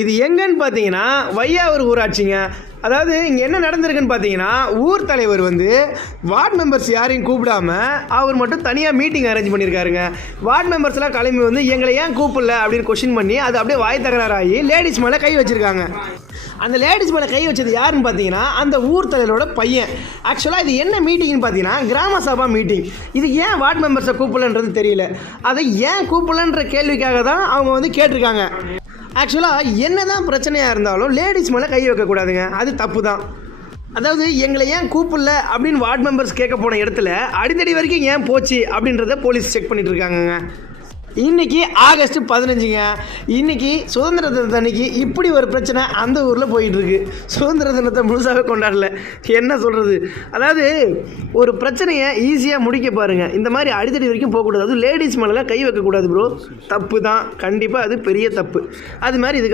இது எங்கன்னு பார்த்தீங்கன்னா வையாவூர் ஊராட்சிங்க. அதாவது இங்கே என்ன நடந்திருக்குன்னு பார்த்தீங்கன்னா, ஊர் தலைவர் வந்து வார்டு மெம்பர்ஸ் யாரையும் கூப்பிடாம அவர் மட்டும் தனியாக மீட்டிங் அரேஞ்ச் பண்ணியிருக்காருங்க. வார்டு மெம்பர்ஸ்லாம் கிளம்பி வந்து எங்களை ஏன் கூப்பிடல அப்படின்னு கொஸ்டின் பண்ணி அது அப்படியே வாய் தகராறாகி லேடிஸ் மேலே கை வச்சுருக்காங்க. அந்த லேடிஸ் மேலே கை வச்சது யாருன்னு பார்த்தீங்கன்னா அந்த ஊர் தலைவரோட பையன். ஆக்சுவலாக இது என்ன மீட்டிங்னு பார்த்தீங்கன்னா கிராம சபா மீட்டிங். இது ஏன் வார்டு மெம்பர்ஸை கூப்பிடலன்றது தெரியல. அதை ஏன் கூப்பிடலன்ற கேள்விக்காக தான் அவங்க வந்து கேட்டிருக்காங்க. ஆக்சுவலாக என்ன தான் பிரச்சனையாக இருந்தாலும் லேடிஸ் மேலே கை வைக்கக்கூடாதுங்க, அது தப்பு தான். அதாவது எங்களை ஏன் கூப்பிடல அப்படின்னு வார்டு மெம்பர்ஸ் கேட்க போன இடத்துல அடித்தடி வரைக்கும் ஏன் போச்சு அப்படின்றத போலீஸ் செக் பண்ணிட்டு இருக்காங்கங்க. இன்றைக்கி ஆகஸ்ட் 15ங்க. இன்றைக்கி சுதந்திர தினத்தன்னைக்கு இப்படி ஒரு பிரச்சனை அந்த ஊரில் போயிட்டுருக்கு. சுதந்திர தினத்தை முழுசாகவே கொண்டாடல, என்ன சொல்கிறது. அதாவது ஒரு பிரச்சனையை ஈஸியாக முடிக்க பாருங்கள், இந்த மாதிரி அடித்தடி வரைக்கும் போகக்கூடாது. அதுவும் லேடிஸ் மேலாம் கை வைக்கக்கூடாது ப்ரோ, தப்பு தான், கண்டிப்பாக அது பெரிய தப்பு. அது மாதிரி இதுக்கு